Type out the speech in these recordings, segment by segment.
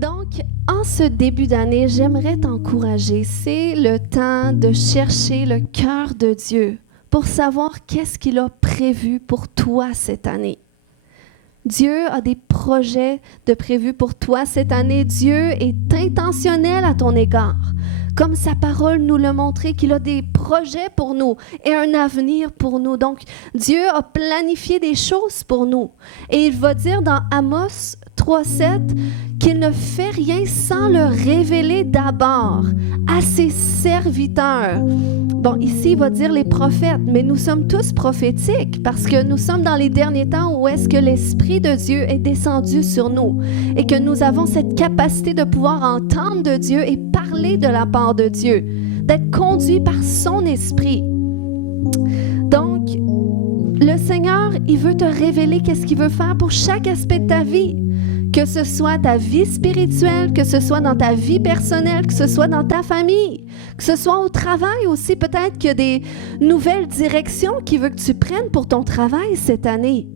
Donc, en ce début d'année, j'aimerais t'encourager. C'est le temps de chercher le cœur de Dieu pour savoir qu'est-ce qu'il a prévu pour toi cette année. Dieu a des projets de prévus pour toi cette année. Dieu est intentionnel à ton égard. Comme sa parole nous l'a montré, qu'il a des projets pour nous et un avenir pour nous. Donc, Dieu a planifié des choses pour nous. Et il va dire dans Amos 3,7 qu'il ne fait rien sans le révéler d'abord à ses serviteurs. Bon, ici, il va dire les prophètes, mais nous sommes tous prophétiques parce que nous sommes dans les derniers temps où est-ce que l'Esprit de Dieu est descendu sur nous et que nous avons cette capacité de pouvoir entendre de Dieu et parler de la part de Dieu, d'être conduit par son Esprit. Donc, le Seigneur, il veut te révéler qu'est-ce qu'il veut faire pour chaque aspect de ta vie. Que ce soit ta vie spirituelle, que ce soit dans ta vie personnelle, que ce soit dans ta famille, que ce soit au travail aussi. Peut-être qu'il y a des nouvelles directions qu'il veut que tu prennes pour ton travail cette année.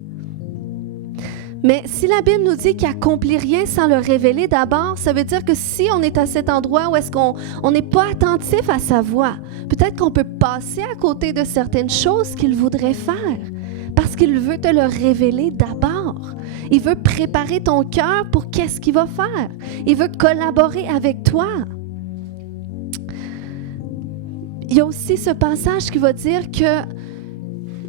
Mais si la Bible nous dit qu'il n'accomplit rien sans le révéler d'abord, ça veut dire que si on est à cet endroit où est-ce qu'on n'est pas attentif à sa voix, peut-être qu'on peut passer à côté de certaines choses qu'il voudrait faire parce qu'il veut te le révéler d'abord. Il veut préparer ton cœur pour qu'est-ce qu'il va faire. Il veut collaborer avec toi. Il y a aussi ce passage qui va dire que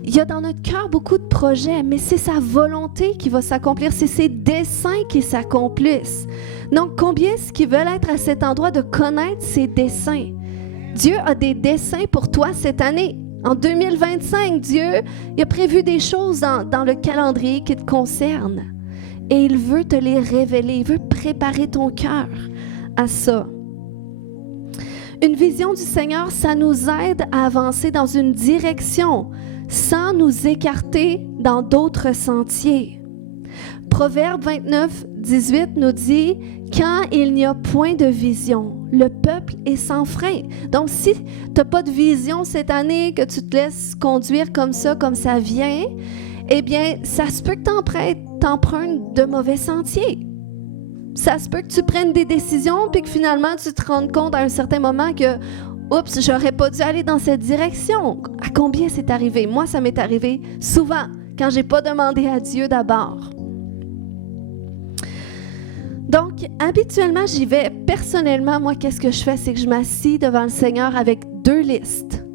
il y a dans notre cœur beaucoup de projets, mais c'est sa volonté qui va s'accomplir, c'est ses desseins qui s'accomplissent. Donc, combien est-ce qu'ils veulent être à cet endroit de connaître ses desseins? Dieu a des desseins pour toi cette année. En 2025, Dieu il a prévu des choses dans le calendrier qui te concernent. Et il veut te les révéler, il veut préparer ton cœur à ça. Une vision du Seigneur, ça nous aide à avancer dans une direction sans nous écarter dans d'autres sentiers. Proverbe 29, 18 nous dit « Quand il n'y a point de vision, le peuple est sans frein. » Donc, si tu n'as pas de vision cette année, que tu te laisses conduire comme ça vient, eh bien, ça se peut que t'empruntes de mauvais sentiers. Ça se peut que tu prennes des décisions puis que finalement, tu te rendes compte à un certain moment que « Oups, j'aurais pas dû aller dans cette direction. » À combien c'est arrivé? Moi, ça m'est arrivé souvent quand j'ai pas demandé à Dieu d'abord. Donc, habituellement, j'y vais. Personnellement, moi, qu'est-ce que je fais? C'est que je m'assis devant le Seigneur avec deux listes.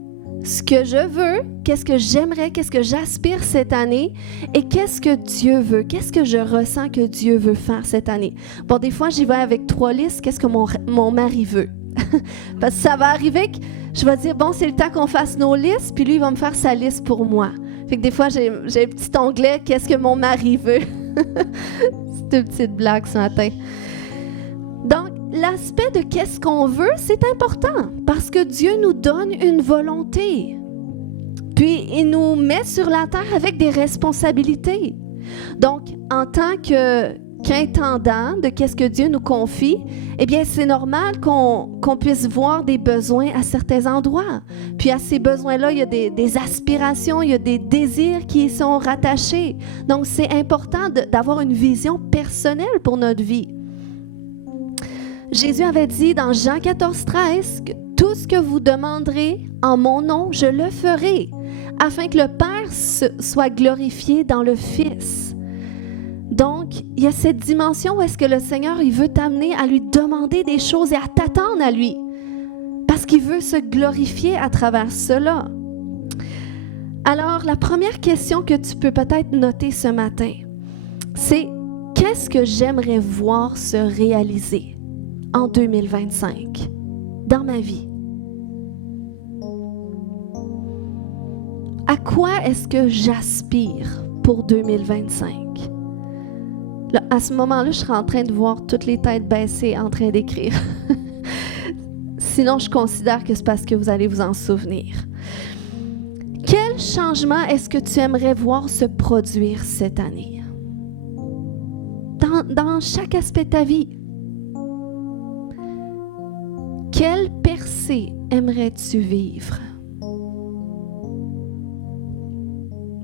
Ce que je veux, qu'est-ce que j'aimerais, qu'est-ce que j'aspire cette année et qu'est-ce que Dieu veut, qu'est-ce que je ressens que Dieu veut faire cette année. Bon, des fois, j'y vais avec 3 listes, qu'est-ce que mon mari veut. Parce que ça va arriver que je vais dire, bon, c'est le temps qu'on fasse nos listes, puis lui, il va me faire sa liste pour moi. Fait que des fois, j'ai un petit onglet, qu'est-ce que mon mari veut. C'est une petite blague ce matin. Donc, l'aspect de qu'est-ce qu'on veut, c'est important parce que Dieu nous donne une volonté. Puis, il nous met sur la terre avec des responsabilités. Donc, en tant qu'intendant de qu'est-ce que Dieu nous confie, eh bien, c'est normal qu'on puisse voir des besoins à certains endroits. Puis, à ces besoins-là, il y a des aspirations, il y a des désirs qui y sont rattachés. Donc, c'est important d'avoir une vision personnelle pour notre vie. Jésus avait dit dans Jean 14, 13 que tout ce que vous demanderez en mon nom, je le ferai, afin que le Père soit glorifié dans le Fils. Donc, il y a cette dimension où est-ce que le Seigneur, il veut t'amener à lui demander des choses et à t'attendre à lui, parce qu'il veut se glorifier à travers cela. Alors, la première question que tu peux peut-être noter ce matin, c'est qu'est-ce que j'aimerais voir se réaliser en 2025 dans ma vie? À quoi est-ce que j'aspire pour 2025? Là, à ce moment-là, je serai en train de voir toutes les têtes baissées en train d'écrire. Sinon, je considère que c'est parce que vous allez vous en souvenir. Quel changement est-ce que tu aimerais voir se produire cette année? Dans chaque aspect de ta vie. Quelle percée aimerais-tu vivre?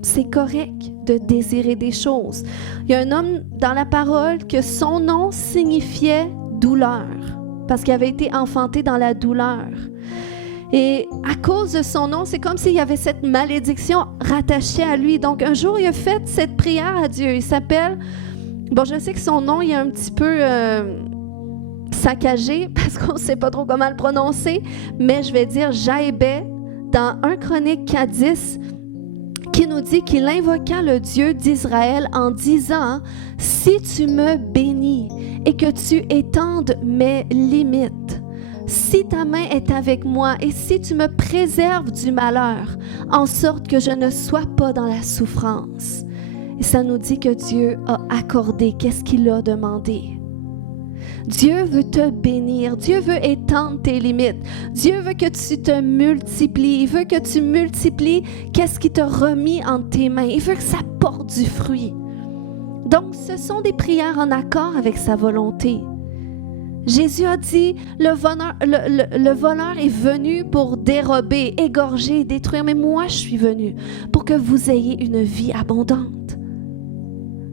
C'est correct de désirer des choses. Il y a un homme dans la parole que son nom signifiait douleur, parce qu'il avait été enfanté dans la douleur. Et à cause de son nom, c'est comme s'il y avait cette malédiction rattachée à lui. Donc, un jour, il a fait cette prière à Dieu. Il s'appelle... Bon, je sais que son nom, il est un petit peu saccagé parce qu'on ne sait pas trop comment le prononcer, mais je vais dire Jaébé dans 1 Chronique 4:10 qui nous dit qu'il invoqua le Dieu d'Israël en disant « Si tu me bénis et que tu étendes mes limites, si ta main est avec moi et si tu me préserves du malheur, en sorte que je ne sois pas dans la souffrance. » Et ça nous dit que Dieu a accordé, qu'est-ce qu'il a demandé. Dieu veut te bénir, Dieu veut étendre tes limites, Dieu veut que tu te multiplies, il veut que tu multiplies qu'est-ce qu'il t'a remis entre tes mains, il veut que ça porte du fruit. Donc, ce sont des prières en accord avec sa volonté. Jésus a dit, le voleur est venu pour dérober, égorger, détruire, mais moi je suis venu pour que vous ayez une vie abondante.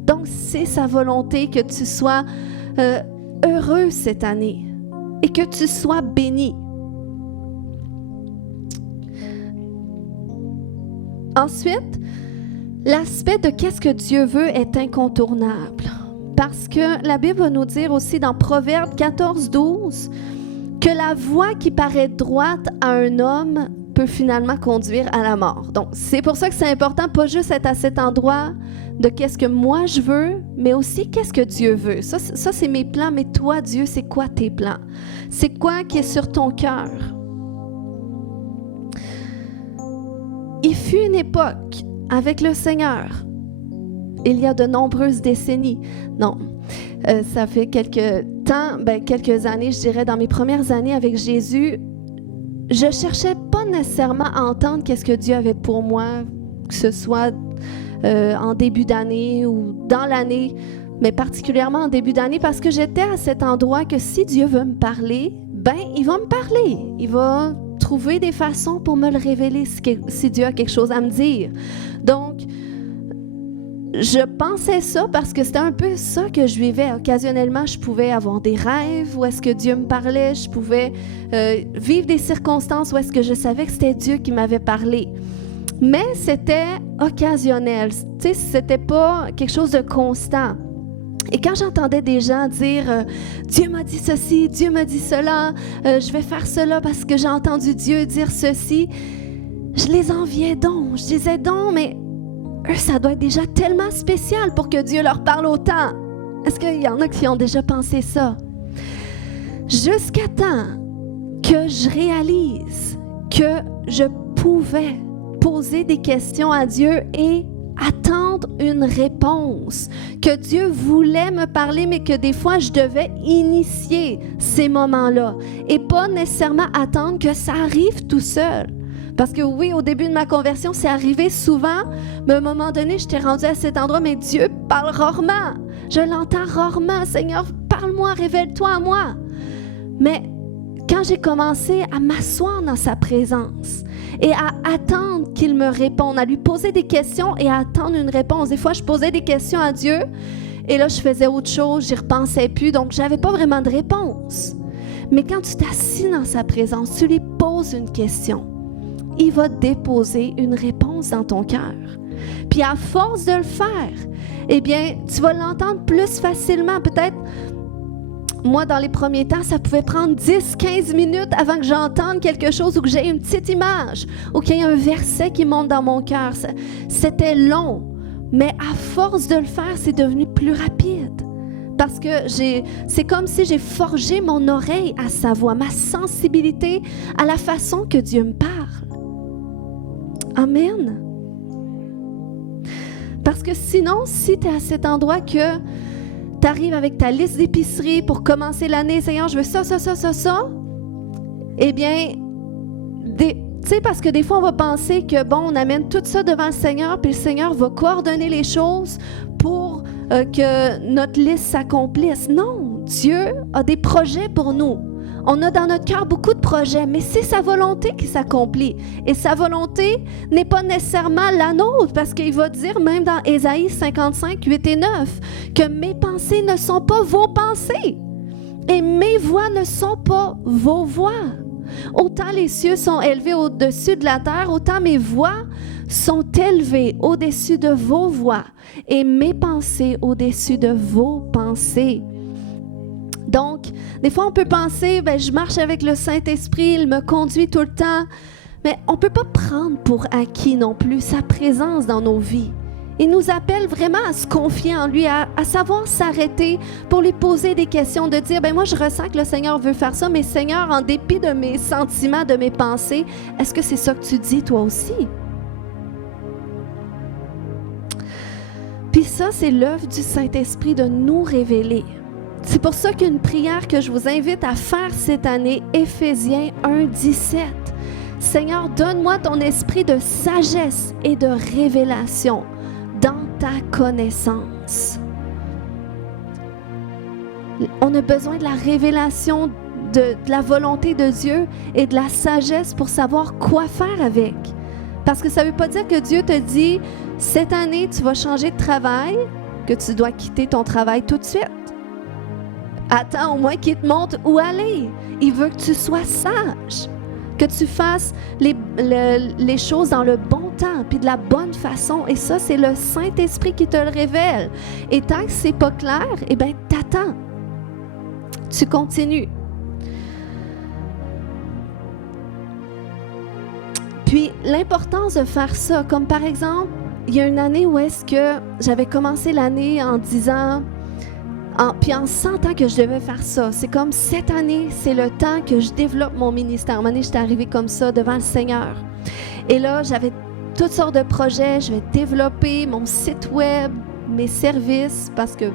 Donc, c'est sa volonté que tu sois heureux cette année et que tu sois béni. Ensuite, l'aspect de qu'est-ce que Dieu veut est incontournable. Parce que la Bible va nous dire aussi dans Proverbe 14:12 que la voie qui paraît droite à un homme peut finalement conduire à la mort. Donc, c'est pour ça que c'est important, pas juste être à cet endroit de qu'est-ce que moi je veux, mais aussi qu'est-ce que Dieu veut. Ça c'est mes plans, mais toi, Dieu, c'est quoi tes plans? C'est quoi qui est sur ton cœur? Il fut une époque avec le Seigneur, il y a de nombreuses décennies. Non, ça fait quelques temps, quelques années, je dirais, dans mes premières années avec Jésus, je cherchais pas nécessairement à entendre qu'est-ce que Dieu avait pour moi, que ce soit en début d'année ou dans l'année, mais particulièrement en début d'année, parce que j'étais à cet endroit que si Dieu veut me parler, il va me parler. Il va trouver des façons pour me le révéler si Dieu a quelque chose à me dire. Donc, je pensais ça parce que c'était un peu ça que je vivais. Occasionnellement, je pouvais avoir des rêves où est-ce que Dieu me parlait. Je pouvais vivre des circonstances où est-ce que je savais que c'était Dieu qui m'avait parlé. Mais c'était occasionnel. Tu sais, c'était pas quelque chose de constant. Et quand j'entendais des gens dire « Dieu m'a dit ceci, Dieu m'a dit cela, je vais faire cela parce que j'ai entendu Dieu dire ceci », je les enviais donc. Je disais donc, mais eux, ça doit être déjà tellement spécial pour que Dieu leur parle autant. Est-ce qu'il y en a qui ont déjà pensé ça? Jusqu'à temps que je réalise que je pouvais poser des questions à Dieu et attendre une réponse, que Dieu voulait me parler, mais que des fois, je devais initier ces moments-là et pas nécessairement attendre que ça arrive tout seul. Parce que oui, au début de ma conversion, c'est arrivé souvent, mais à un moment donné, j'étais rendue à cet endroit, mais Dieu parle rarement. Je l'entends rarement. Seigneur, parle-moi, révèle-toi à moi. Mais quand j'ai commencé à m'asseoir dans sa présence et à attendre qu'il me réponde, à lui poser des questions et à attendre une réponse. Des fois, je posais des questions à Dieu et là, je faisais autre chose, j'y repensais plus, donc je n'avais pas vraiment de réponse. Mais quand tu t'assis dans sa présence, tu lui poses une question, il va déposer une réponse dans ton cœur. Puis à force de le faire, eh bien, tu vas l'entendre plus facilement. Peut-être, moi, dans les premiers temps, ça pouvait prendre 10-15 minutes avant que j'entende quelque chose ou que j'ai une petite image ou qu'il y ait un verset qui monte dans mon cœur. C'était long, mais à force de le faire, c'est devenu plus rapide. Parce que c'est comme si j'ai forgé mon oreille à sa voix, ma sensibilité à la façon que Dieu me parle. Amen. Parce que sinon, si tu es à cet endroit que tu arrives avec ta liste d'épicerie pour commencer l'année, Seigneur, je veux ça, eh bien, tu sais, parce que des fois, on va penser que, on amène tout ça devant le Seigneur, puis le Seigneur va coordonner les choses pour que notre liste s'accomplisse. Non, Dieu a des projets pour nous. On a dans notre cœur beaucoup de projets, mais c'est sa volonté qui s'accomplit. Et sa volonté n'est pas nécessairement la nôtre, parce qu'il va dire, même dans Ésaïe 55, 8 et 9, que mes pensées ne sont pas vos pensées. et mes voies ne sont pas vos voies. Autant les cieux sont élevés au-dessus de la terre, autant mes voies sont élevées au-dessus de vos voies et mes pensées au-dessus de vos pensées. Donc, des fois, on peut penser, je marche avec le Saint-Esprit, il me conduit tout le temps, mais on ne peut pas prendre pour acquis non plus sa présence dans nos vies. Il nous appelle vraiment à se confier en lui, à savoir s'arrêter pour lui poser des questions, de dire, moi je ressens que le Seigneur veut faire ça, mais Seigneur, en dépit de mes sentiments, de mes pensées, est-ce que c'est ça que tu dis toi aussi? Puis ça, c'est l'œuvre du Saint-Esprit de nous révéler. C'est pour ça qu'une prière que je vous invite à faire cette année, Éphésiens 1:17. Seigneur, donne-moi ton esprit de sagesse et de révélation dans ta connaissance. On a besoin de la révélation de la volonté de Dieu et de la sagesse pour savoir quoi faire avec. Parce que ça ne veut pas dire que Dieu te dit, cette année, tu vas changer de travail, que tu dois quitter ton travail tout de suite. Attends au moins qu'il te montre où aller. Il veut que tu sois sage, que tu fasses les choses dans le bon temps, puis de la bonne façon. Et ça, c'est le Saint-Esprit qui te le révèle. Et tant que c'est pas clair, t'attends. Tu continues. Puis, l'importance de faire ça, comme par exemple, il y a une année où est-ce que j'avais commencé l'année en disant... Puis en sentant que je devais faire ça, c'est comme cette année, c'est le temps que je développe mon ministère. À un moment donné, j'étais arrivée comme ça devant le Seigneur. Et là, j'avais toutes sortes de projets. Je vais développer mon site web, mes services, parce que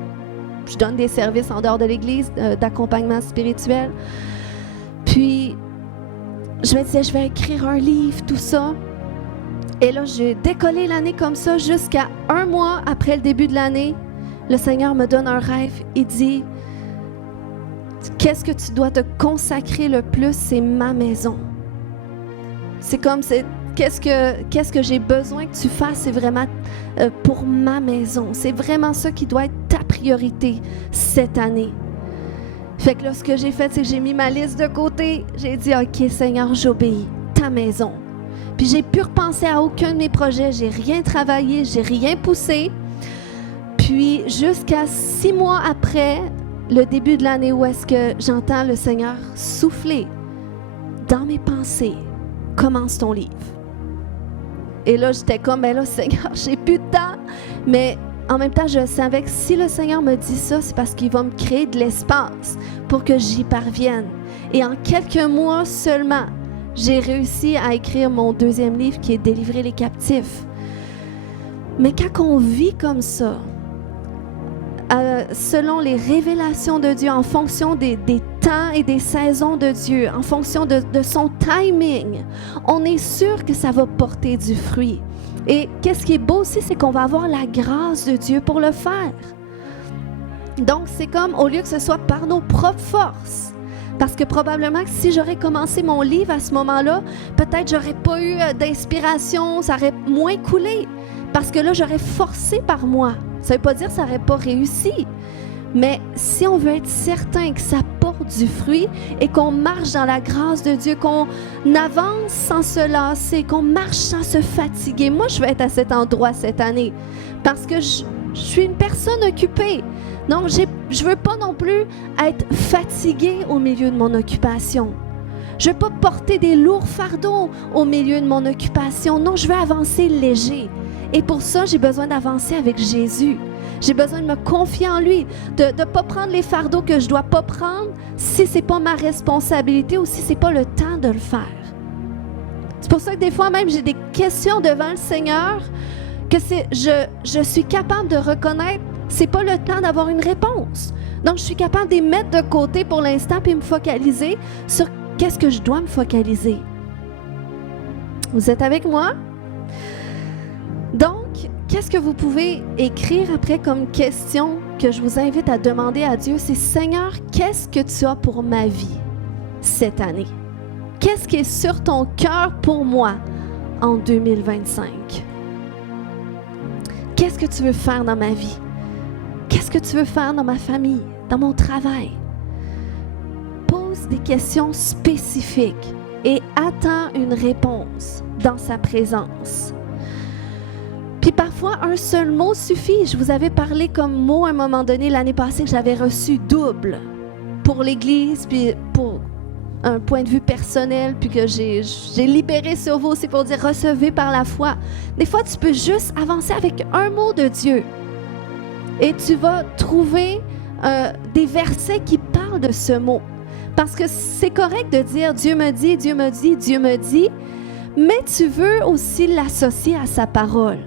je donne des services en dehors de l'Église, d'accompagnement spirituel. Puis, je me disais, je vais écrire un livre, tout ça. Et là, j'ai décollé l'année comme ça jusqu'à 1 mois après le début de l'année. Le Seigneur me donne un rêve. Il dit, qu'est-ce que tu dois te consacrer le plus? C'est ma maison. C'est comme, qu'est-ce que j'ai besoin que tu fasses? C'est vraiment pour ma maison. C'est vraiment ça qui doit être ta priorité cette année. Fait que là, ce que j'ai fait, c'est que j'ai mis ma liste de côté. J'ai dit, OK, Seigneur, j'obéis. Ta maison. Puis j'ai pu repenser à aucun de mes projets. J'ai rien travaillé, j'ai rien poussé. Puis, jusqu'à 6 mois après le début de l'année où est-ce que j'entends le Seigneur souffler dans mes pensées, commence ton livre. Et là, j'étais comme, là, Seigneur, j'ai plus de temps. Mais en même temps, je savais que si le Seigneur me dit ça, c'est parce qu'il va me créer de l'espace pour que j'y parvienne. Et en quelques mois seulement, j'ai réussi à écrire mon 2e livre qui est « Délivrer les captifs ». Mais quand on vit comme ça, selon les révélations de Dieu, en fonction des temps et des saisons de Dieu, en fonction de son timing, on est sûr que ça va porter du fruit. Et qu'est-ce qui est beau aussi, c'est qu'on va avoir la grâce de Dieu pour le faire. Donc, c'est comme, au lieu que ce soit par nos propres forces, parce que probablement que si j'aurais commencé mon livre à ce moment-là, peut-être j'aurais pas eu d'inspiration, ça aurait moins coulé, parce que là, j'aurais forcé par moi. Ça ne veut pas dire que ça n'aurait pas réussi. Mais si on veut être certain que ça porte du fruit et qu'on marche dans la grâce de Dieu, qu'on avance sans se lasser, qu'on marche sans se fatiguer. Moi, je vais être à cet endroit cette année parce que je suis une personne occupée. Donc, je ne veux pas non plus être fatiguée au milieu de mon occupation. Je ne veux pas porter des lourds fardeaux au milieu de mon occupation. Non, je veux avancer léger. Et pour ça, j'ai besoin d'avancer avec Jésus. J'ai besoin de me confier en lui, de ne pas prendre les fardeaux que je ne dois pas prendre si ce n'est pas ma responsabilité ou si ce n'est pas le temps de le faire. C'est pour ça que des fois même, j'ai des questions devant le Seigneur que je suis capable de reconnaître, ce n'est pas le temps d'avoir une réponse. Donc, je suis capable de les mettre de côté pour l'instant puis me focaliser sur qu'est-ce que je dois me focaliser. Vous êtes avec moi? Donc, qu'est-ce que vous pouvez écrire après comme question que je vous invite à demander à Dieu? C'est « Seigneur, qu'est-ce que tu as pour ma vie cette année? Qu'est-ce qui est sur ton cœur pour moi en 2025? Qu'est-ce que tu veux faire dans ma vie? Qu'est-ce que tu veux faire dans ma famille, dans mon travail? pose des questions spécifiques et attends une réponse dans sa présence. Puis parfois, un seul mot suffit. Je vous avais parlé comme mot à un moment donné l'année passée que j'avais reçu double pour l'Église, puis pour un point de vue personnel, puis que j'ai libéré sur vous aussi pour dire recevez par la foi. Des fois, tu peux juste avancer avec un mot de Dieu et tu vas trouver des versets qui parlent de ce mot. Parce que c'est correct de dire Dieu me dit, Dieu me dit, Dieu me dit, mais tu veux aussi l'associer à sa parole.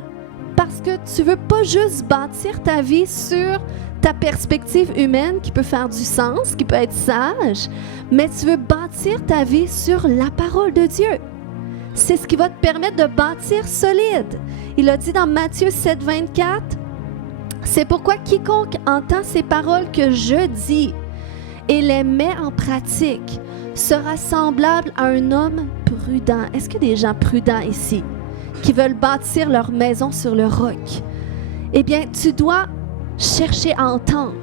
Parce que tu ne veux pas juste bâtir ta vie sur ta perspective humaine qui peut faire du sens, qui peut être sage, mais tu veux bâtir ta vie sur la parole de Dieu. C'est ce qui va te permettre de bâtir solide. Il a dit dans Matthieu 7, 24, « C'est pourquoi quiconque entend ces paroles que je dis et les met en pratique sera semblable à un homme prudent. » Est-ce qu'il y a des gens prudents ici qui veulent bâtir leur maison sur le roc? Eh bien, tu dois chercher à entendre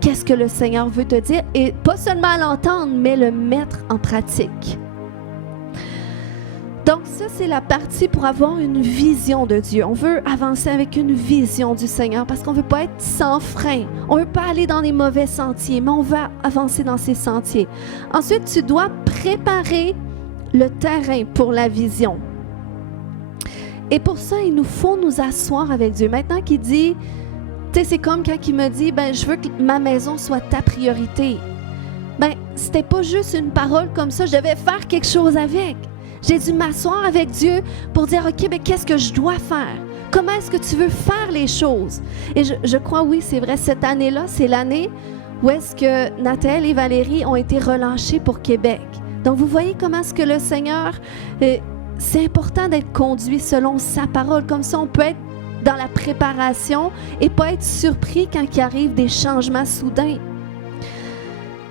qu'est-ce que le Seigneur veut te dire et pas seulement à l'entendre, mais le mettre en pratique. Donc ça, c'est la partie pour avoir une vision de Dieu. On veut avancer avec une vision du Seigneur parce qu'on ne veut pas être sans frein. On ne veut pas aller dans les mauvais sentiers, mais on veut avancer dans ces sentiers. Ensuite, tu dois préparer le terrain pour la vision. Et pour ça, il nous faut nous asseoir avec Dieu. Maintenant qu'il dit, tu sais, c'est comme quand il me dit, je veux que ma maison soit ta priorité. C'était pas juste une parole comme ça, je devais faire quelque chose avec. J'ai dû m'asseoir avec Dieu pour dire, OK, qu'est-ce que je dois faire? Comment est-ce que tu veux faire les choses? Et je crois, oui, c'est vrai, cette année-là, c'est l'année où est-ce que Nathalie et Valérie ont été relâchées pour Québec. Donc, vous voyez comment est-ce que le Seigneur... c'est important d'être conduit selon sa parole. Comme ça, on peut être dans la préparation et pas être surpris quand il arrive des changements soudains.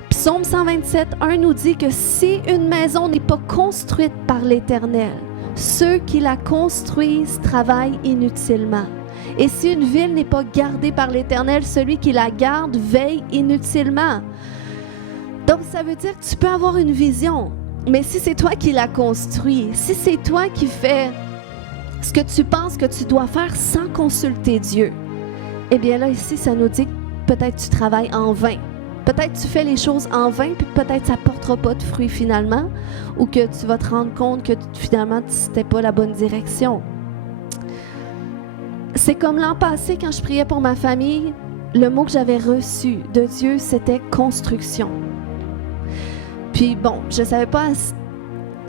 Psaume 127, 1 nous dit que si une maison n'est pas construite par l'Éternel, ceux qui la construisent travaillent inutilement. Et si une ville n'est pas gardée par l'Éternel, celui qui la garde veille inutilement. Donc, ça veut dire que tu peux avoir une vision. Mais si c'est toi qui l'as construit, si c'est toi qui fais ce que tu penses que tu dois faire sans consulter Dieu, eh bien là, ici, ça nous dit que peut-être tu travailles en vain. Peut-être tu fais les choses en vain, puis peut-être ça ne portera pas de fruits finalement, ou que tu vas te rendre compte que finalement, ce n'était pas la bonne direction. C'est comme l'an passé, quand je priais pour ma famille, le mot que j'avais reçu de Dieu, c'était « construction ». Puis bon, je ne savais pas à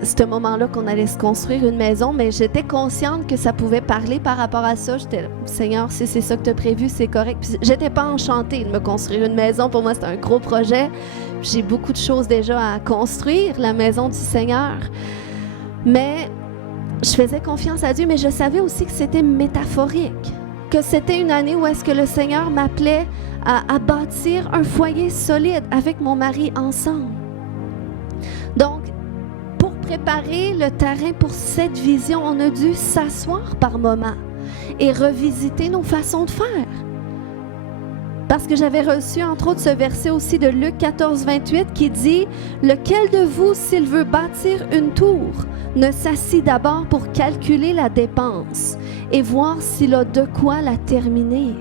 ce moment-là qu'on allait se construire une maison, mais j'étais consciente que ça pouvait parler par rapport à ça. J'étais, Seigneur, si c'est ça que tu as prévu, c'est correct. Puis j'étais pas enchantée de me construire une maison. Pour moi, c'était un gros projet. J'ai beaucoup de choses déjà à construire, la maison du Seigneur. Mais je faisais confiance à Dieu, mais je savais aussi que c'était métaphorique, que c'était une année où est-ce que le Seigneur m'appelait à bâtir un foyer solide avec mon mari ensemble. Donc, pour préparer le terrain pour cette vision, on a dû s'asseoir par moments et revisiter nos façons de faire. Parce que j'avais reçu, entre autres, ce verset aussi de Luc 14, 28 qui dit « Lequel de vous, s'il veut bâtir une tour, ne s'assit d'abord pour calculer la dépense et voir s'il a de quoi la terminer. »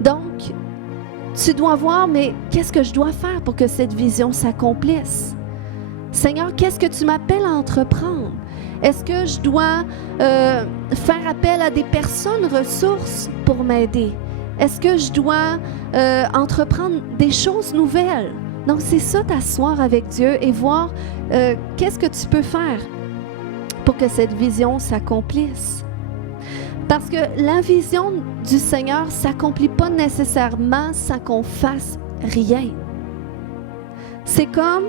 Donc, tu dois voir, mais qu'est-ce que je dois faire pour que cette vision s'accomplisse? Seigneur, qu'est-ce que tu m'appelles à entreprendre? Est-ce que je dois faire appel à des personnes ressources pour m'aider? Est-ce que je dois entreprendre des choses nouvelles? Donc, c'est ça, t'asseoir avec Dieu et voir qu'est-ce que tu peux faire pour que cette vision s'accomplisse. Parce que la vision du Seigneur ne s'accomplit pas nécessairement sans qu'on fasse rien. C'est comme,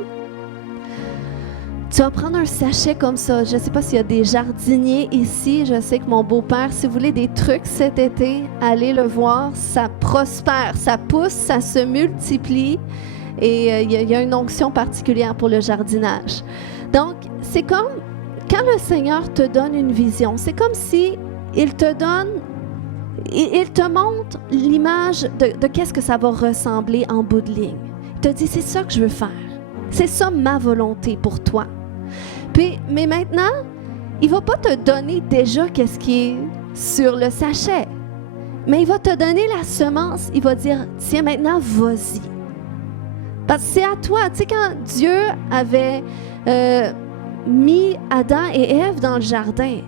tu vas prendre un sachet comme ça. Je ne sais pas s'il y a des jardiniers ici. Je sais que mon beau-père, si vous voulez des trucs cet été, allez le voir. Ça prospère, ça pousse, ça se multiplie. Et il y a une onction particulière pour le jardinage. Donc, c'est comme quand le Seigneur te donne une vision, c'est comme si il te montre l'image de qu'est-ce que ça va ressembler en bout de ligne. te dit, c'est ça que je veux faire. C'est ça ma volonté pour toi. Puis, mais maintenant, il ne va pas te donner déjà qu'est-ce qui est sur le sachet. Mais il va te donner la semence. Il va dire, tiens, maintenant, vas-y. Parce que c'est à toi. Tu sais, quand Dieu avait mis Adam et Ève dans le jardin,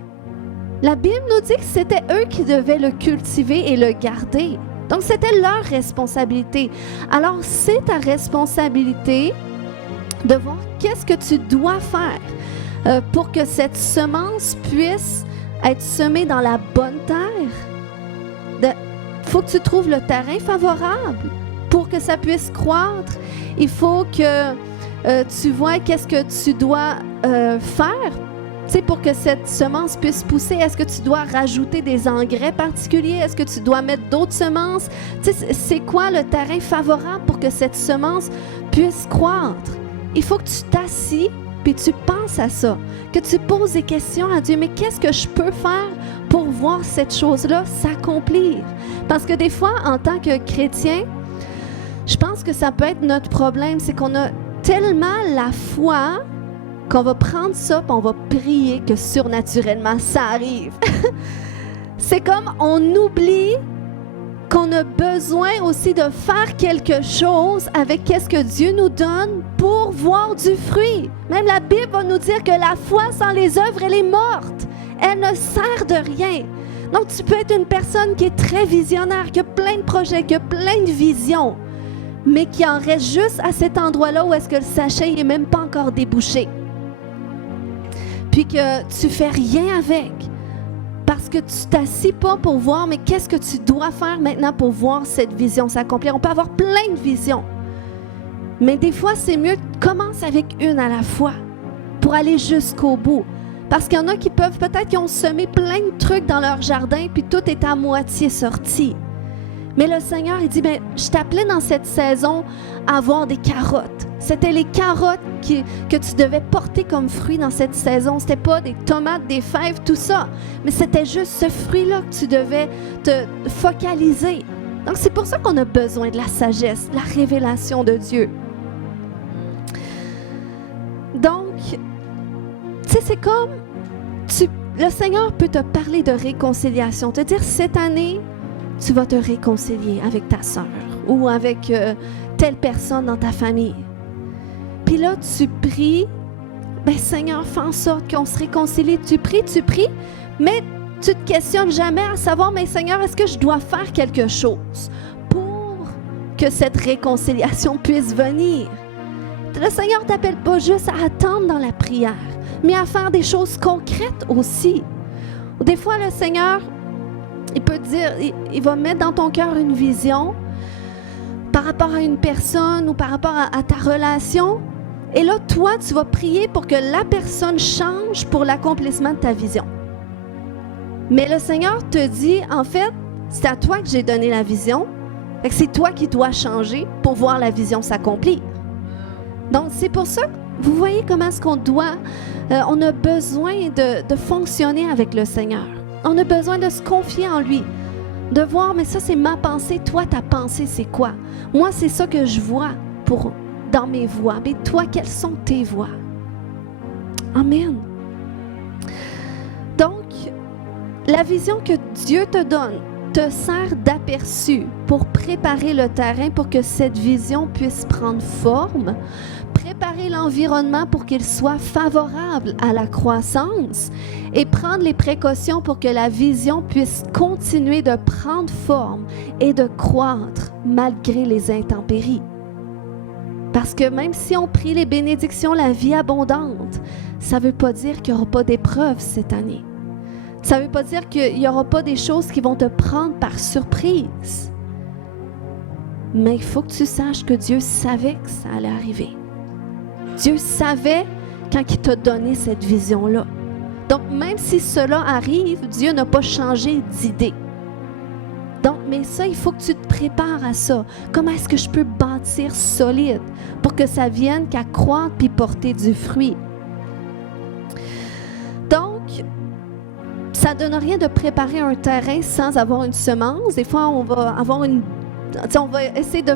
la Bible nous dit que c'était eux qui devaient le cultiver et le garder. Donc, c'était leur responsabilité. Alors, c'est ta responsabilité de voir qu'est-ce que tu dois faire pour que cette semence puisse être semée dans la bonne terre. Il faut que tu trouves le terrain favorable pour que ça puisse croître. Il faut que tu vois qu'est-ce que tu dois faire, tu sais, pour que cette semence puisse pousser. Est-ce que tu dois rajouter des engrais particuliers? Est-ce que tu dois mettre d'autres semences? Tu sais, c'est quoi le terrain favorable pour que cette semence puisse croître? Il faut que tu t'assis puis tu penses à ça, que tu poses des questions à Dieu. Mais qu'est-ce que je peux faire pour voir cette chose-là s'accomplir? Parce que des fois, en tant que chrétien, je pense que ça peut être notre problème, c'est qu'on a tellement la foi qu'on va prendre ça et on va prier que surnaturellement ça arrive. C'est comme on oublie qu'on a besoin aussi de faire quelque chose avec qu'est-ce que Dieu nous donne pour voir du fruit. Même la Bible va nous dire que la foi sans les œuvres, elle est morte. Elle ne sert de rien. Donc tu peux être une personne qui est très visionnaire, qui a plein de projets, qui a plein de visions, mais qui en reste juste à cet endroit-là où est-ce que le sachet n'est même pas encore débouché. Puis que tu fais rien avec. Parce que tu t'assis pas pour voir, mais qu'est-ce que tu dois faire maintenant pour voir cette vision s'accomplir? On peut avoir plein de visions. Mais des fois, c'est mieux de commencer avec une à la fois pour aller jusqu'au bout. Parce qu'il y en a qui peuvent, peut-être qu'ils ont semé plein de trucs dans leur jardin, puis tout est à moitié sorti. Mais le Seigneur, il dit, bien, je t'appelais dans cette saison à avoir des carottes. C'était les carottes que tu devais porter comme fruit dans cette saison. C'était pas des tomates, des fèves, tout ça. Mais c'était juste ce fruit-là que tu devais te focaliser. Donc, c'est pour ça qu'on a besoin de la sagesse, la révélation de Dieu. Donc, tu sais, c'est comme, le Seigneur peut te parler de réconciliation, te dire, cette année, tu vas te réconcilier avec ta sœur ou avec telle personne dans ta famille. Puis là, tu pries, ben Seigneur, fais en sorte qu'on se réconcilie. Tu pries, mais tu ne te questionnes jamais à savoir, mais Seigneur, est-ce que je dois faire quelque chose pour que cette réconciliation puisse venir? Le Seigneur ne t'appelle pas juste à attendre dans la prière, mais à faire des choses concrètes aussi. Des fois, le Seigneur, il peut te dire, il va mettre dans ton cœur une vision par rapport à une personne ou par rapport à ta relation. Et là, toi, tu vas prier pour que la personne change pour l'accomplissement de ta vision. Mais le Seigneur te dit, en fait, c'est à toi que j'ai donné la vision. Fait que c'est toi qui dois changer pour voir la vision s'accomplir. Donc, c'est pour ça que vous voyez comment est-ce qu'on doit, on a besoin de fonctionner avec le Seigneur. On a besoin de se confier en lui, de voir, mais ça c'est ma pensée, toi ta pensée c'est quoi? Moi c'est ça que je vois dans mes voies, mais toi quelles sont tes voies? Amen. Donc, la vision que Dieu te donne te sert d'aperçu pour préparer le terrain pour que cette vision puisse prendre forme, préparer l'environnement pour qu'il soit favorable à la croissance et prendre les précautions pour que la vision puisse continuer de prendre forme et de croître malgré les intempéries. Parce que même si on prie les bénédictions, la vie abondante, ça ne veut pas dire qu'il n'y aura pas d'épreuves cette année. Ça ne veut pas dire qu'il n'y aura pas des choses qui vont te prendre par surprise. Mais il faut que tu saches que Dieu savait que ça allait arriver. Dieu savait quand il t'a donné cette vision-là. Donc, même si cela arrive, Dieu n'a pas changé d'idée. Donc, mais ça, il faut que tu te prépares à ça. Comment est-ce que je peux bâtir solide pour que ça vienne qu'à croître puis porter du fruit? Donc, ça ne donne rien de préparer un terrain sans avoir une semence. Des fois, on va avoir on va essayer de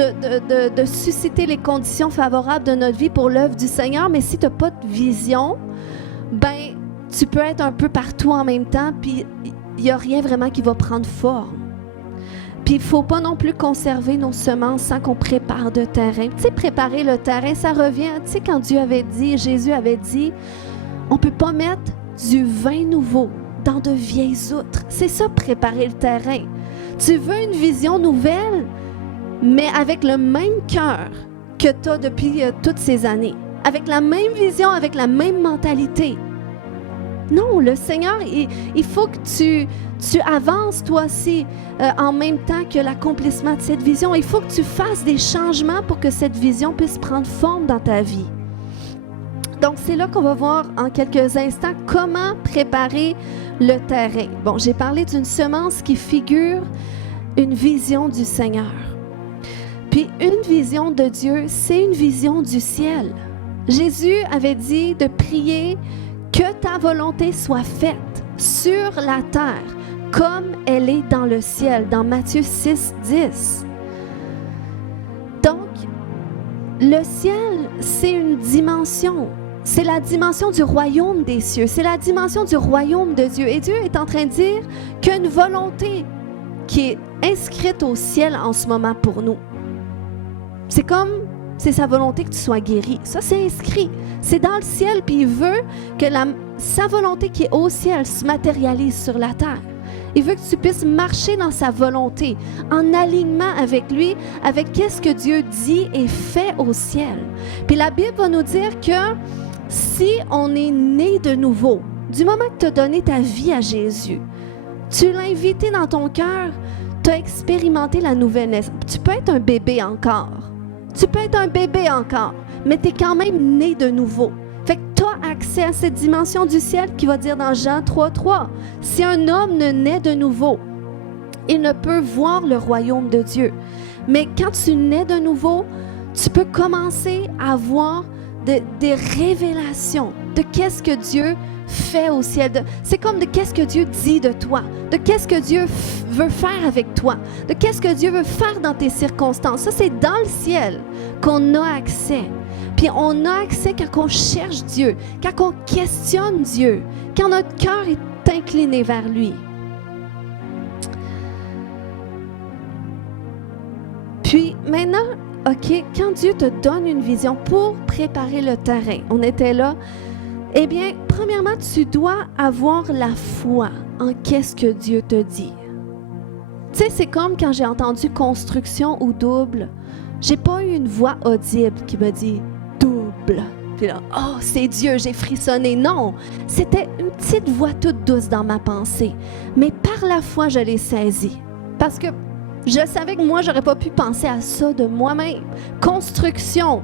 de susciter les conditions favorables de notre vie pour l'œuvre du Seigneur, mais si tu n'as pas de vision, ben tu peux être un peu partout en même temps, puis il n'y a rien vraiment qui va prendre forme. Puis il ne faut pas non plus conserver nos semences sans qu'on prépare de terrain. Tu sais, préparer le terrain, ça revient, tu sais, quand Jésus avait dit, on ne peut pas mettre du vin nouveau dans de vieilles outres. C'est ça, préparer le terrain. Tu veux une vision nouvelle, mais avec le même cœur que tu as depuis toutes ces années. Avec la même vision, avec la même mentalité. Non, le Seigneur, il faut que tu avances toi aussi en même temps que l'accomplissement de cette vision. Il faut que tu fasses des changements pour que cette vision puisse prendre forme dans ta vie. Donc, c'est là qu'on va voir en quelques instants comment préparer le terrain. Bon, j'ai parlé d'une semence qui figure une vision du Seigneur. Puis, une vision de Dieu, c'est une vision du ciel. Jésus avait dit de prier que ta volonté soit faite sur la terre comme elle est dans le ciel, dans Matthieu 6, 10. Donc, le ciel, c'est une dimension. C'est la dimension du royaume des cieux. C'est la dimension du royaume de Dieu. Et Dieu est en train de dire qu'il y a une volonté qui est inscrite au ciel en ce moment pour nous. C'est sa volonté que tu sois guéri. Ça, c'est inscrit. C'est dans le ciel, puis il veut que sa volonté qui est au ciel se matérialise sur la terre. Il veut que tu puisses marcher dans sa volonté, en alignement avec lui, avec qu'est-ce que Dieu dit et fait au ciel. Puis la Bible va nous dire que si on est né de nouveau, du moment que tu as donné ta vie à Jésus, tu l'as invité dans ton cœur, tu as expérimenté la nouvelle naissance. Tu peux être un bébé encore. Tu peux être un bébé encore, mais tu es quand même né de nouveau. Fait que tu as accès à cette dimension du ciel qui va dire dans Jean 3:3, si un homme ne naît de nouveau, il ne peut voir le royaume de Dieu. Mais quand tu nais de nouveau, tu peux commencer à voir des révélations de qu'est-ce que Dieu fait au ciel. C'est comme de qu'est-ce que Dieu dit de toi, de qu'est-ce que Dieu veut faire avec toi, de qu'est-ce que Dieu veut faire dans tes circonstances. Ça, c'est dans le ciel qu'on a accès. Puis on a accès quand on cherche Dieu, quand on questionne Dieu, quand notre cœur est incliné vers lui. Puis maintenant, OK, quand Dieu te donne une vision pour préparer le terrain, on était là, eh bien, premièrement, tu dois avoir la foi en qu'est-ce que Dieu te dit. Tu sais, c'est comme quand j'ai entendu construction ou double, j'ai pas eu une voix audible qui me dit double. Puis là, oh, c'est Dieu, j'ai frissonné. Non, c'était une petite voix toute douce dans ma pensée. Mais par la foi, je l'ai saisie. Parce que je savais que moi, j'aurais pas pu penser à ça de moi-même. Construction.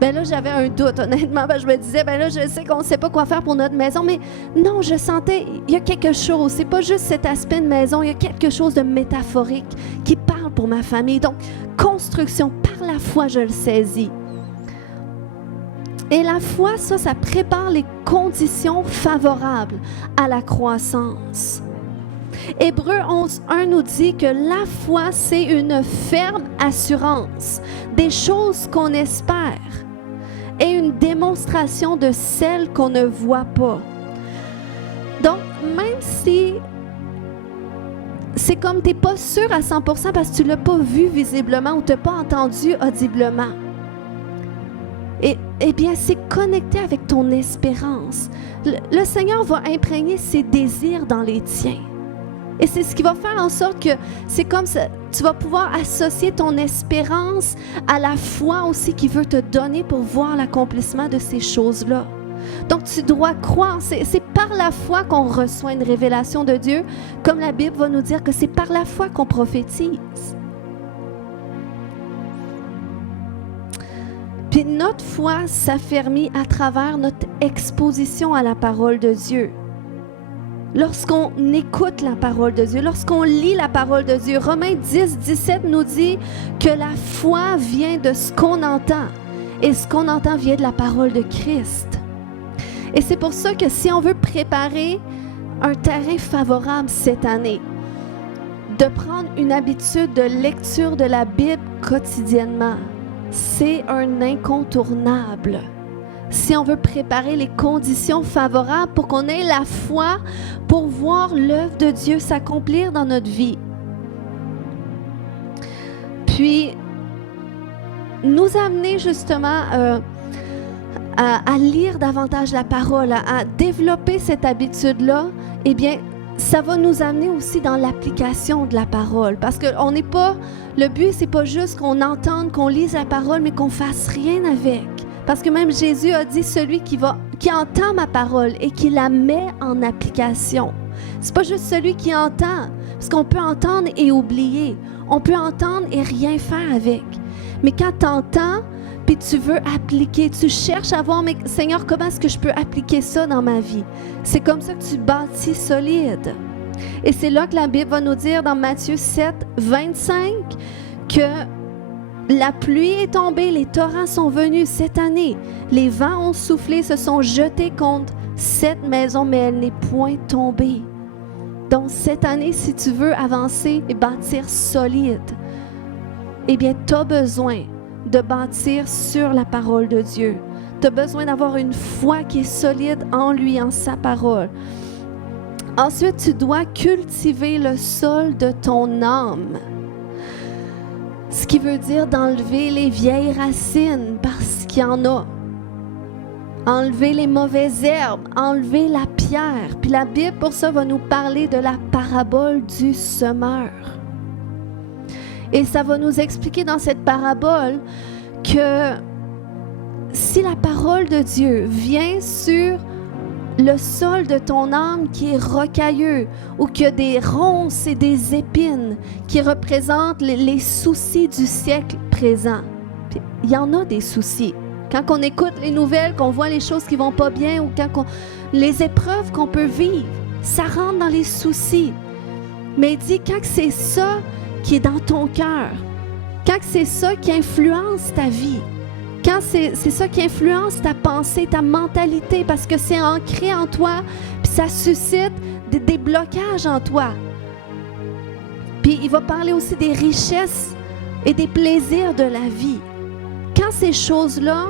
Ben là, j'avais un doute, honnêtement. Ben, je me disais, ben là, je sais qu'on ne sait pas quoi faire pour notre maison, mais non, je sentais, il y a quelque chose. C'est pas juste cet aspect de maison, il y a quelque chose de métaphorique qui parle pour ma famille. Donc, construction, par la foi, je le saisis. Et la foi, ça prépare les conditions favorables à la croissance. Hébreux 11:1 nous dit que la foi, c'est une ferme assurance des choses qu'on espère et une démonstration de celles qu'on ne voit pas. Donc, même si c'est comme tu n'es pas sûr à 100% parce que tu ne l'as pas vu visiblement ou tu n'as pas entendu audiblement, eh bien, c'est connecté avec ton espérance. Le Seigneur va imprégner ses désirs dans les tiens. Et c'est ce qui va faire en sorte que c'est comme ça, tu vas pouvoir associer ton espérance à la foi aussi qu'il veut te donner pour voir l'accomplissement de ces choses-là. Donc, tu dois croire, c'est par la foi qu'on reçoit une révélation de Dieu, comme la Bible va nous dire que c'est par la foi qu'on prophétise. Puis notre foi s'affermit à travers notre exposition à la parole de Dieu. Lorsqu'on écoute la parole de Dieu, lorsqu'on lit la parole de Dieu, Romains 10, 17 nous dit que la foi vient de ce qu'on entend et ce qu'on entend vient de la parole de Christ. Et c'est pour ça que si on veut préparer un terrain favorable cette année, de prendre une habitude de lecture de la Bible quotidiennement. C'est un incontournable. Si on veut préparer les conditions favorables pour qu'on ait la foi pour voir l'œuvre de Dieu s'accomplir dans notre vie. Puis, nous amener justement à lire davantage la parole, à développer cette habitude-là, eh bien, ça va nous amener aussi dans l'application de la parole. Parce que on n'est pas, le but, c'est pas juste qu'on entende, qu'on lise la parole, mais qu'on fasse rien avec. Parce que même Jésus a dit, celui qui entend ma parole et qui la met en application. C'est pas juste celui qui entend, parce qu'on peut entendre et oublier. On peut entendre et rien faire avec. Mais quand tu entends, puis tu veux appliquer, tu cherches à voir, mais Seigneur, comment est-ce que je peux appliquer ça dans ma vie? C'est comme ça que tu bâtis solide. Et c'est là que la Bible va nous dire dans Matthieu 7, 25, que la pluie est tombée, les torrents sont venus cette année. Les vents ont soufflé, se sont jetés contre cette maison, mais elle n'est point tombée. Donc cette année, si tu veux avancer et bâtir solide, eh bien, tu as besoin de bâtir sur la parole de Dieu. Tu as besoin d'avoir une foi qui est solide en lui, en sa parole. Ensuite, tu dois cultiver le sol de ton âme. Ce qui veut dire d'enlever les vieilles racines, parce qu'il y en a. Enlever les mauvaises herbes, enlever la pierre. Puis la Bible, pour ça, va nous parler de la parabole du semeur. Et ça va nous expliquer dans cette parabole que si la parole de Dieu vient sur le sol de ton âme qui est rocailleux ou qu'il y a des ronces et des épines qui représentent les soucis du siècle présent. Puis, il y en a des soucis. Quand on écoute les nouvelles, qu'on voit les choses qui vont pas bien ou les épreuves qu'on peut vivre, ça rentre dans les soucis. Mais il dit quand c'est ça qui est dans ton cœur, quand c'est ça qui influence ta vie, quand c'est ça qui influence ta pensée, ta mentalité, parce que c'est ancré en toi, puis ça suscite des blocages en toi. Puis il va parler aussi des richesses et des plaisirs de la vie. Quand ces choses-là,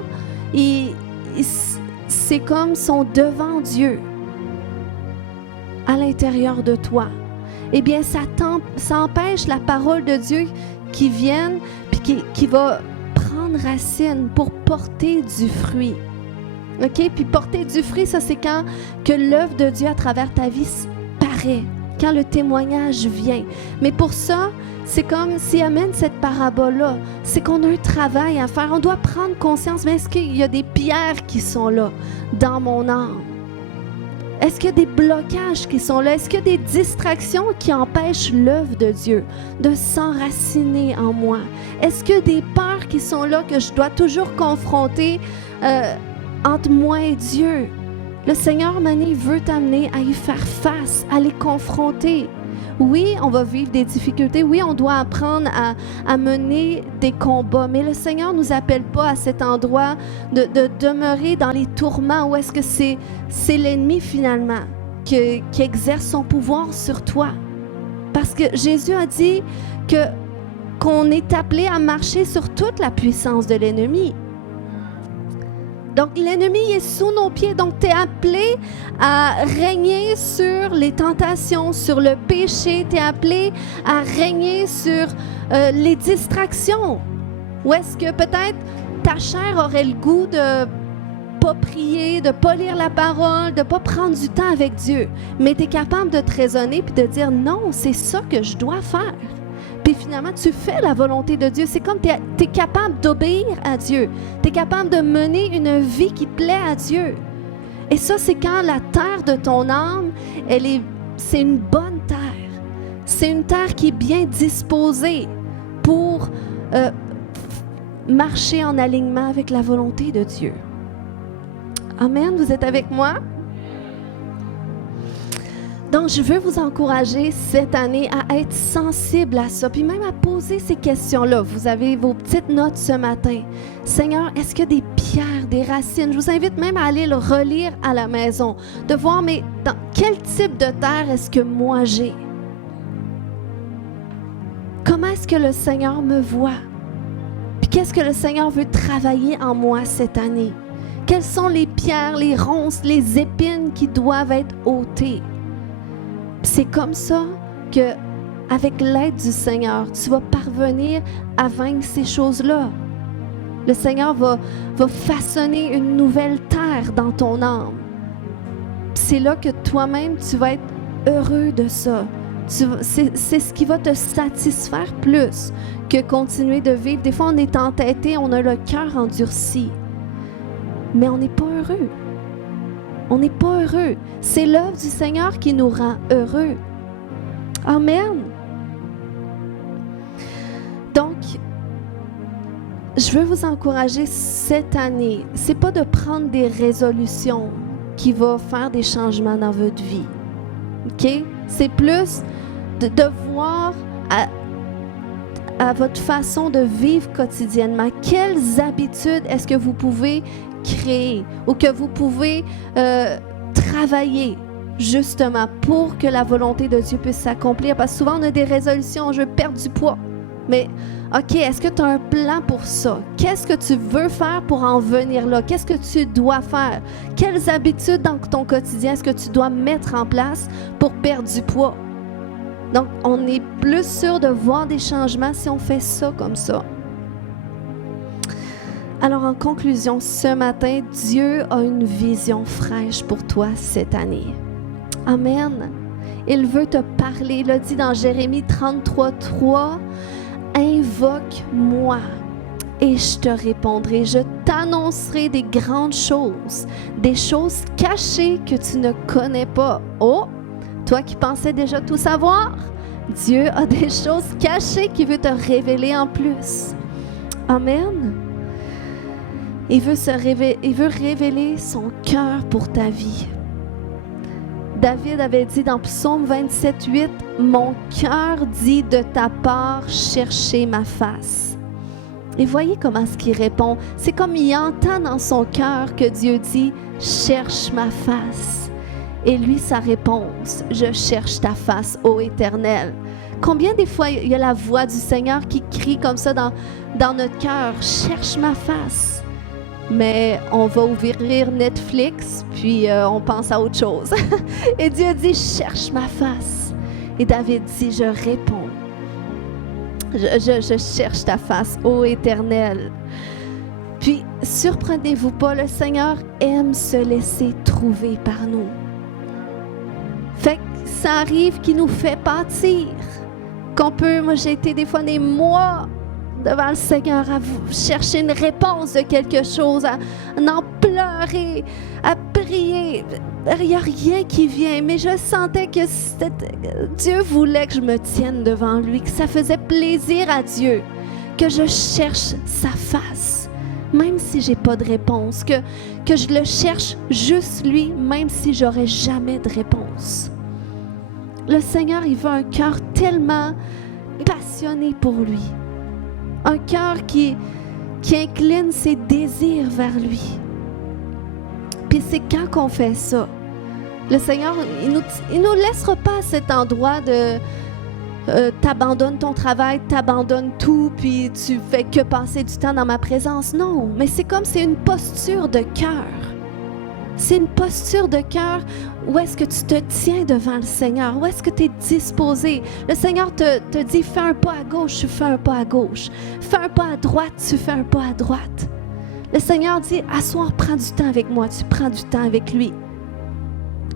c'est comme sont devant Dieu, à l'intérieur de toi, eh bien, ça empêche la parole de Dieu qui vienne, puis qui va prendre racine pour porter du fruit. OK? Puis porter du fruit, ça, c'est quand que l'œuvre de Dieu à travers ta vie paraît, quand le témoignage vient. Mais pour ça, c'est comme s'il amène cette parabole-là, c'est qu'on a un travail à faire. On doit prendre conscience, mais est-ce qu'il y a des pierres qui sont là dans mon âme? Est-ce qu'il y a des blocages qui sont là? Est-ce qu'il y a des distractions qui empêchent l'œuvre de Dieu de s'enraciner en moi? Est-ce qu'il y a des peurs qui sont là que je dois toujours confronter entre moi et Dieu? Le Seigneur, Mané, veut t'amener à y faire face, à les confronter. Oui, on va vivre des difficultés. Oui, on doit apprendre à mener des combats. Mais le Seigneur ne nous appelle pas à cet endroit de demeurer dans les tourments où est-ce que c'est l'ennemi finalement qui exerce son pouvoir sur toi. Parce que Jésus a dit qu'on est appelé à marcher sur toute la puissance de l'ennemi. Donc, l'ennemi est sous nos pieds. Donc, tu es appelé à régner sur les tentations, sur le péché. Tu es appelé à régner sur les distractions. Ou est-ce que peut-être ta chair aurait le goût de pas prier, de pas lire la parole, de pas prendre du temps avec Dieu. Mais tu es capable de te raisonner puis de dire non, c'est ça que je dois faire. Puis finalement, tu fais la volonté de Dieu. C'est comme tu es capable d'obéir à Dieu. Tu es capable de mener une vie qui plaît à Dieu. Et ça, c'est quand la terre de ton âme, c'est une bonne terre. C'est une terre qui est bien disposée pour marcher en alignement avec la volonté de Dieu. Amen, vous êtes avec moi? Donc, je veux vous encourager cette année à être sensible à ça, puis même à poser ces questions-là. Vous avez vos petites notes ce matin. Seigneur, est-ce qu'il y a des pierres, des racines? Je vous invite même à aller le relire à la maison, de voir, mais dans quel type de terre est-ce que moi j'ai? qu'est-ce que le Seigneur me voit? Puis qu'est-ce que le Seigneur veut travailler en moi cette année? Quelles sont les pierres, les ronces, les épines qui doivent être ôtées? Puis c'est comme ça que, avec l'aide du Seigneur, tu vas parvenir à vaincre ces choses-là. Le Seigneur va façonner une nouvelle terre dans ton âme. Puis c'est là que toi-même, tu vas être heureux de ça. C'est ce qui va te satisfaire plus que continuer de vivre. Des fois, on est entêté, on a le cœur endurci. Mais on n'est pas heureux. On n'est pas heureux. C'est l'œuvre du Seigneur qui nous rend heureux. Amen. Donc, je veux vous encourager cette année. C'est pas de prendre des résolutions qui vont faire des changements dans votre vie. OK? C'est plus de voir à votre façon de vivre quotidiennement. Quelles habitudes est-ce que vous pouvez créer ou que vous pouvez travailler justement pour que la volonté de Dieu puisse s'accomplir? Parce que souvent, on a des résolutions, je veux perdre du poids. Mais, OK, est-ce que tu as un plan pour ça? Qu'est-ce que tu veux faire pour en venir là? Qu'est-ce que tu dois faire? Quelles habitudes dans ton quotidien est-ce que tu dois mettre en place pour perdre du poids? Donc, on est plus sûr de voir des changements si on fait ça comme ça. Alors, en conclusion, ce matin, Dieu a une vision fraîche pour toi cette année. Amen. Il veut te parler. Il a dit dans Jérémie 33:3, « Invoque-moi et je te répondrai. Je t'annoncerai des grandes choses, des choses cachées que tu ne connais pas. » Oh, toi qui pensais déjà tout savoir, Dieu a des choses cachées qu'il veut te révéler en plus. Amen. Il veut révéler son cœur pour ta vie. David avait dit dans Psaume 27:8, « Mon cœur dit de ta part, cherchez ma face. » Et voyez comment est-ce qu'il répond. C'est comme il entend dans son cœur que Dieu dit, « Cherche ma face. » Et lui, sa réponse, « Je cherche ta face, ô Éternel. » Combien des fois il y a la voix du Seigneur qui crie comme ça dans notre cœur, « Cherche ma face. » Mais on va ouvrir Netflix, puis on pense à autre chose. Et Dieu dit, cherche ma face. Et David dit, je réponds. Je cherche ta face, ô Éternel. Puis, surprenez-vous pas, le Seigneur aime se laisser trouver par nous. Fait que ça arrive qu'il nous fait pâtir. Moi j'ai été des fois des mois devant le Seigneur, à chercher une réponse de quelque chose, à en pleurer, à prier. Il n'y a rien qui vient, mais je sentais que Dieu voulait que je me tienne devant lui, que ça faisait plaisir à Dieu, que je cherche sa face, même si je n'ai pas de réponse, que je le cherche juste lui, même si je n'aurai jamais de réponse. Le Seigneur, il veut un cœur tellement passionné pour lui. Un cœur qui incline ses désirs vers lui. Puis c'est quand qu'on fait ça, le Seigneur, il nous laissera pas à cet endroit de t'abandonnes ton travail, t'abandonnes tout, puis tu fais que passer du temps dans ma présence. Non, mais c'est une posture de cœur. C'est une posture de cœur où est-ce que tu te tiens devant le Seigneur, où est-ce que tu es disposé. Le Seigneur te dit, fais un pas à gauche, tu fais un pas à gauche. Fais un pas à droite, tu fais un pas à droite. Le Seigneur dit, à soir, prends du temps avec moi, tu prends du temps avec lui.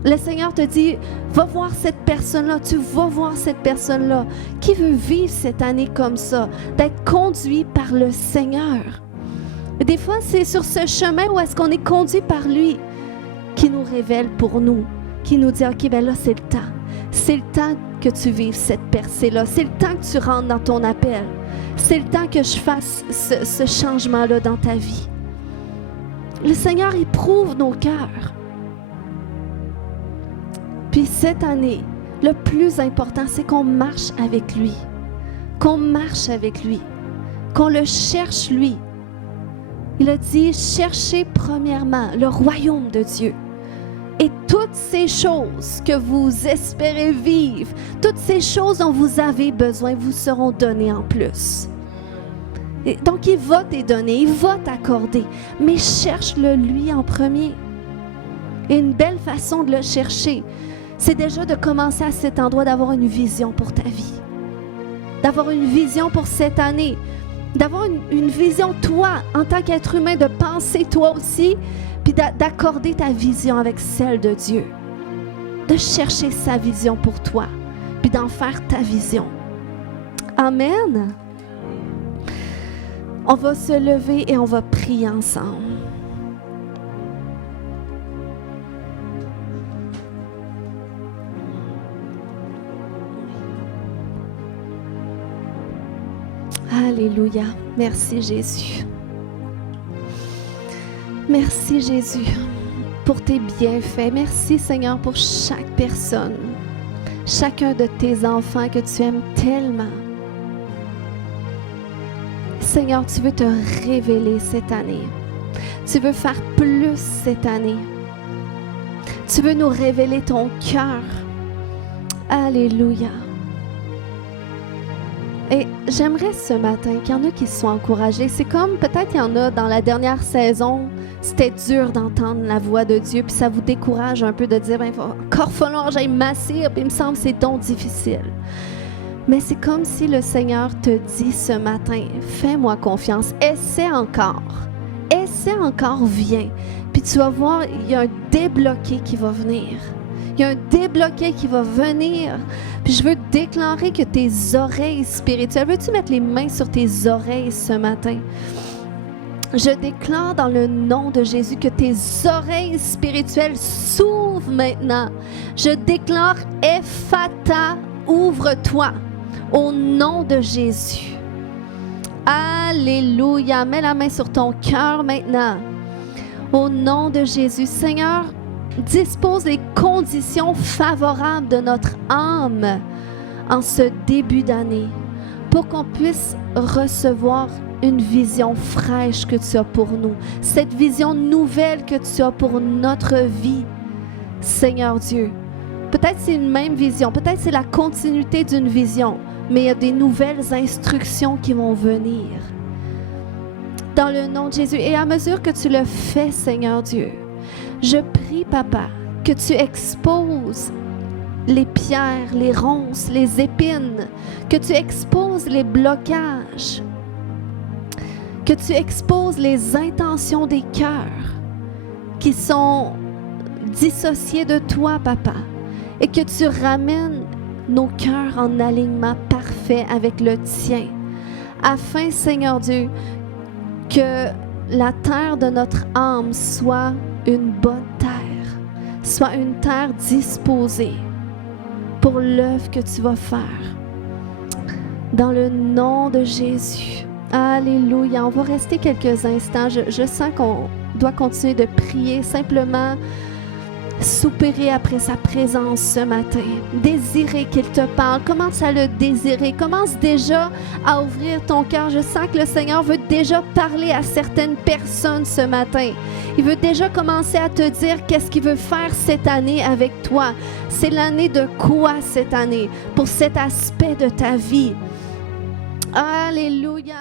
Le Seigneur te dit, va voir cette personne-là, tu vas voir cette personne-là qui veut vivre cette année comme ça, d'être conduit par le Seigneur. Et des fois, c'est sur ce chemin où est-ce qu'on est conduit par lui qui nous révèle pour nous, qui nous dit, OK, ben là, c'est le temps. C'est le temps que tu vives cette percée-là. C'est le temps que tu rentres dans ton appel. C'est le temps que je fasse ce changement-là dans ta vie. Le Seigneur éprouve nos cœurs. Puis cette année, le plus important, c'est qu'on marche avec lui. Qu'on marche avec lui. Qu'on le cherche lui. Il a dit, cherchez premièrement le royaume de Dieu. Et toutes ces choses que vous espérez vivre, toutes ces choses dont vous avez besoin, vous seront données en plus. Et donc, il va te donner, il va t'accorder, mais cherche-le lui en premier. Et une belle façon de le chercher, c'est déjà de commencer à cet endroit d'avoir une vision pour ta vie, d'avoir une vision pour cette année, d'avoir une vision, toi, en tant qu'être humain, de penser toi aussi, puis d'accorder ta vision avec celle de Dieu, de chercher sa vision pour toi, puis d'en faire ta vision. Amen. On va se lever et on va prier ensemble. Alléluia. Merci Jésus. Merci Jésus pour tes bienfaits. Merci Seigneur pour chaque personne, chacun de tes enfants que tu aimes tellement. Seigneur, tu veux te révéler cette année. Tu veux faire plus cette année. Tu veux nous révéler ton cœur. Alléluia. Et j'aimerais ce matin qu'il y en a qui se soient encouragés. C'est comme peut-être il y en a dans la dernière saison, c'était dur d'entendre la voix de Dieu, puis ça vous décourage un peu de dire, il va encore falloir que j'aille m'asseoir, puis il me semble que c'est donc difficile. Mais c'est comme si le Seigneur te dit ce matin, fais-moi confiance, essaie encore, viens. Puis tu vas voir, il y a un débloqué qui va venir. Il y a un débloqué qui va venir. Puis je veux déclarer que tes oreilles spirituelles, veux-tu mettre les mains sur tes oreilles ce matin? Je déclare dans le nom de Jésus que tes oreilles spirituelles s'ouvrent maintenant. Je déclare Ephata, ouvre-toi au nom de Jésus. Alléluia. Mets la main sur ton cœur maintenant. Au nom de Jésus. Seigneur, dispose les conditions favorables de notre âme en ce début d'année pour qu'on puisse recevoir une vision fraîche que tu as pour nous, cette vision nouvelle que tu as pour notre vie, Seigneur Dieu. Peut-être c'est une même vision, peut-être c'est la continuité d'une vision, mais il y a des nouvelles instructions qui vont venir. Dans le nom de Jésus, et à mesure que tu le fais, Seigneur Dieu, je prie, Papa, que tu exposes les pierres, les ronces, les épines, que tu exposes les blocages, que tu exposes les intentions des cœurs qui sont dissociés de toi, Papa, et que tu ramènes nos cœurs en alignement parfait avec le tien, afin, Seigneur Dieu, que la terre de notre âme soit une bonne terre, soit une terre disposée pour l'œuvre que tu vas faire. Dans le nom de Jésus. Alléluia. On va rester quelques instants. Je sens qu'on doit continuer de prier, simplement soupirer après sa présence ce matin. Désirer qu'il te parle. Commence à le désirer. Commence déjà à ouvrir ton cœur. Je sens que le Seigneur veut déjà parler à certaines personnes ce matin. Il veut déjà commencer à te dire qu'est-ce qu'il veut faire cette année avec toi. C'est l'année de quoi cette année? Pour cet aspect de ta vie. Alléluia.